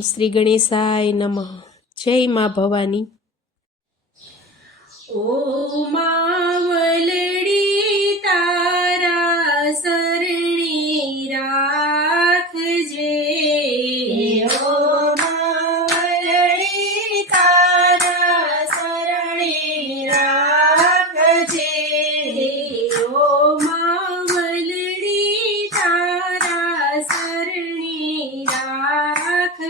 શ્રી ગણેશાય નમઃ. જય મા ભવાની. ઓ મા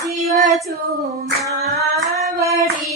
જીવ છું માવડી.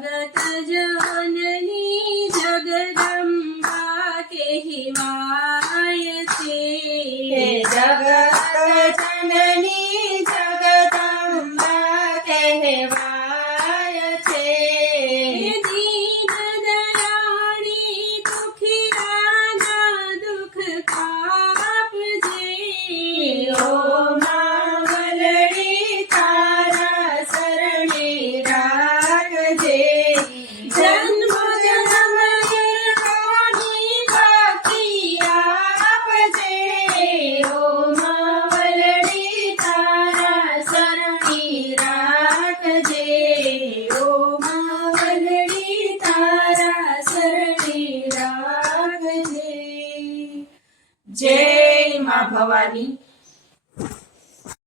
I Avec Dieu. જય માં ભવાની.